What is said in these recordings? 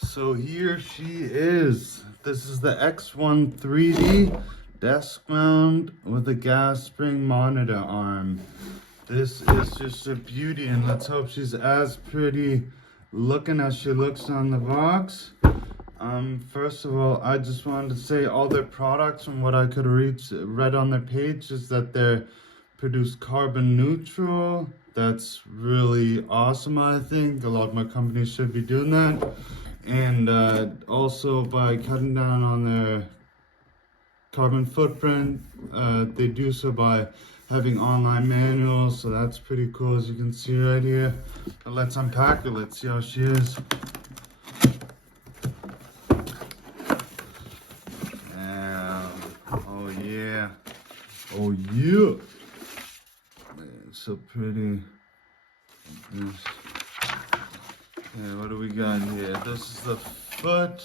So here she is. This is the X1-3D desk mount with a gas spring monitor arm. This is just a beauty, and let's hope she's as pretty looking as she looks on the box. First of all, I just wanted to say all their products, from what I could read on their page, is that they're produced carbon neutral. That's really awesome. I think a lot more companies should be doing that. And also, by cutting down on their carbon footprint, they do so by having online manuals, so that's pretty cool, as you can see right here. But let's unpack her. Let's see how she is. Oh yeah, oh yeah, man, so pretty. Yeah, what do we got here? This is the foot.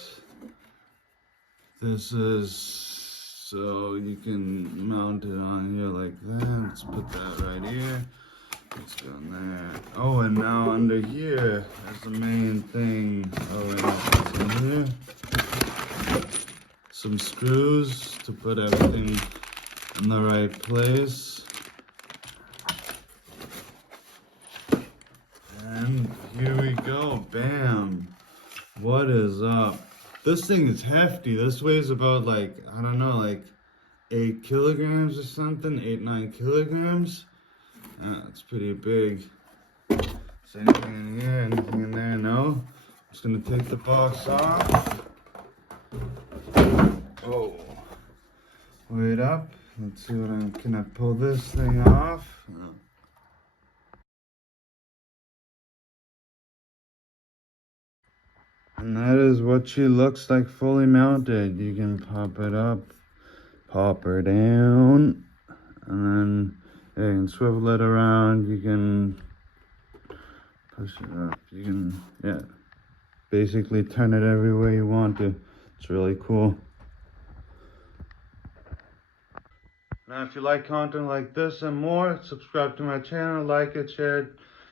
This is so you can mount it on here like that. Let's put that right here. Let's go in there. Oh, and now under here is the main thing. Oh, and it's in here. Some screws to put everything in the right place. And here we go. Bam. What is up? This thing is hefty. This weighs about, like, I don't know, like 8 kilograms or something. 8-9 kilograms. It's pretty big. Is anything in here? Anything in there? No. I'm just gonna take the box off. Oh. Wait up. Let's see what can I pull this thing off? No. And that is what she looks like fully mounted. You can pop it up, pop her down, and then you can swivel it around. You can push it up. You can, yeah, basically turn it every way you want to. It's really cool. Now, if you like content like this and more, subscribe to my channel, like it, share it,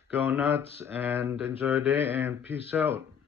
go nuts, and enjoy your day, and peace out.